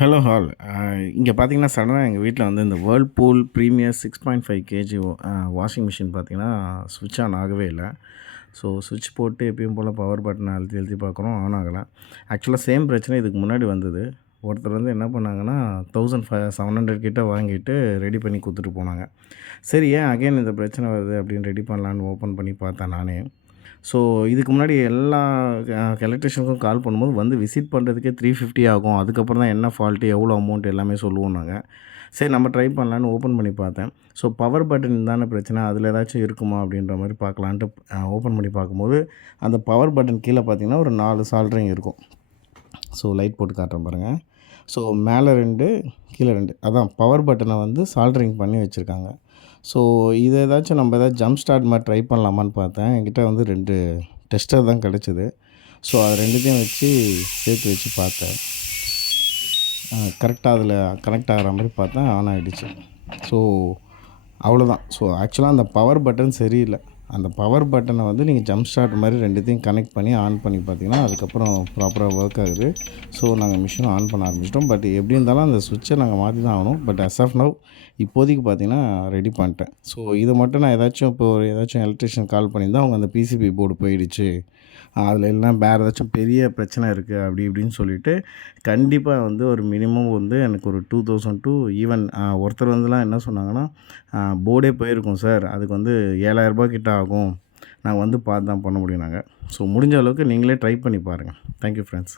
Hello hall. இங்கே பார்த்தீங்கன்னா, சடனா எங்கள் வீட்ல வந்து இந்த Whirlpool premier 6.5 KG washing machine பார்த்தீங்கன்னா, ஸ்விட்ச் ஆன் ஆகவே இல்ல. ஸோ ஸ்விட்ச் போட்டு எப்பயும் போல் பவர் பட்டனை அழுத்தி அழுத்தி பார்க்குறோம், ஆன் ஆகலை. ஆக்சுவலாக சேம் பிரச்சனை இதுக்கு முன்னாடி வந்தது. ஒருத்தர் வந்து என்ன பண்ணாங்கன்னா, 1500 கிட்ட வாங்கிட்டு ரெடி பண்ணி குடுத்துட்டு போனாங்க. சரி, ஏன் அகைன் இந்த பிரச்சனை வருது அப்படின்னு ரெடி பண்ணலான்னு ஓப்பன் பண்ணி பார்த்தேன் நானே. ஸோ இதுக்கு முன்னாடி எல்லா எலக்ட்ரிஷியனுக்கும் கால் பண்ணும்போது வந்து விசிட் பண்ணுறதுக்கே 350 ஆகும். அதுக்கப்புறம் தான் என்ன ஃபால்ட்டு, எவ்வளோ அமௌண்ட் எல்லாமே சொல்லுவோம் நாங்க. சரி, நம்ம ட்ரை பண்ணலான்னு ஓப்பன் பண்ணி பார்த்தேன். ஸோ பவர் பட்டன் தானே பிரச்சனை, அதில் ஏதாச்சும் இருக்குமா அப்படின்ற மாரி பார்க்கலான்ட்டு ஓப்பன் பண்ணி பார்க்கும்போது, அந்த பவர் பட்டன் கீழே பார்த்தீங்கன்னா, ஒரு 4 சால்டரிங் இருக்கும். ஸோ லைட் போட்டு காட்டுறேன் பாருங்கள். ஸோ மேலே 2, கீழே 2, அதான் பவர் பட்டனை வந்து சால்டரிங் பண்ணி வச்சுருக்காங்க. ஸோ இதை ஏதாச்சும் நம்ம ஏதாச்சும் ஜம்ப் ஸ்டார்ட் மாதிரி ட்ரை பண்ணலாமான்னு பார்த்தேன். என்கிட்ட வந்து 2 டெஸ்டர் தான் கிடச்சிது. ஸோ அது 2த்தையும் வச்சு சேர்த்து வச்சு பார்த்தேன். கரெக்டாக அதில் கனெக்ட் ஆகிற மாதிரி பார்த்தேன், ஆன் ஆகிடுச்சு. ஸோ அவ்வளோதான். ஸோ ஆக்சுவலாக அந்த பவர் பட்டன் சரியில்லை. அந்த பவர் பட்டனை வந்து நீங்கள் ஜம்ப் ஸ்டார்ட் மாதிரி 2த்தையும் கனெக்ட் பண்ணி ஆன் பண்ணி பார்த்தீங்கன்னா, அதுக்கப்புறம் ப்ராப்பராக ஒர்க் ஆகுது. ஸோ நாங்கள் மிஷினும் ஆன் பண்ண ஆரம்பிச்சிட்டோம். பட் எப்படி இருந்தாலும் அந்த சுவிட்சை நாங்கள் மாற்றி தான் ஆகணும். பட் அஸ் ஆஃப் நவ் இப்போதைக்கு பார்த்தீங்கன்னா ரெடி பண்ணிட்டேன். ஸோ இதை மட்டும் நான் ஏதாச்சும் இப்போ ஏதாச்சும் எலக்ட்ரிஷியன் கால் பண்ணியிருந்தால் அவங்க அந்த பிசிபி போர்டு போயிடுச்சு, அதில் எல்லாம் வேறு ஏதாச்சும் பெரிய பிரச்சனை இருக்குது அப்படி இப்படின்னு சொல்லிவிட்டு, கண்டிப்பாக வந்து ஒரு மினிமம் வந்து எனக்கு ஒரு 2000 டூ ஈவன் ஒருத்தர் வந்துலாம் என்ன சொன்னாங்கன்னா, போர்டே போயிருக்கும் சார், அதுக்கு வந்து ரூ. 7000 கிட்ட ஆகும், நாங்கள் வந்து பார்த்து தான் பண்ண முடியும்னாங்க. ஸோ முடிஞ்ச அளவுக்கு நீங்களே ட்ரை பண்ணி பாருங்கள். Thank you friends.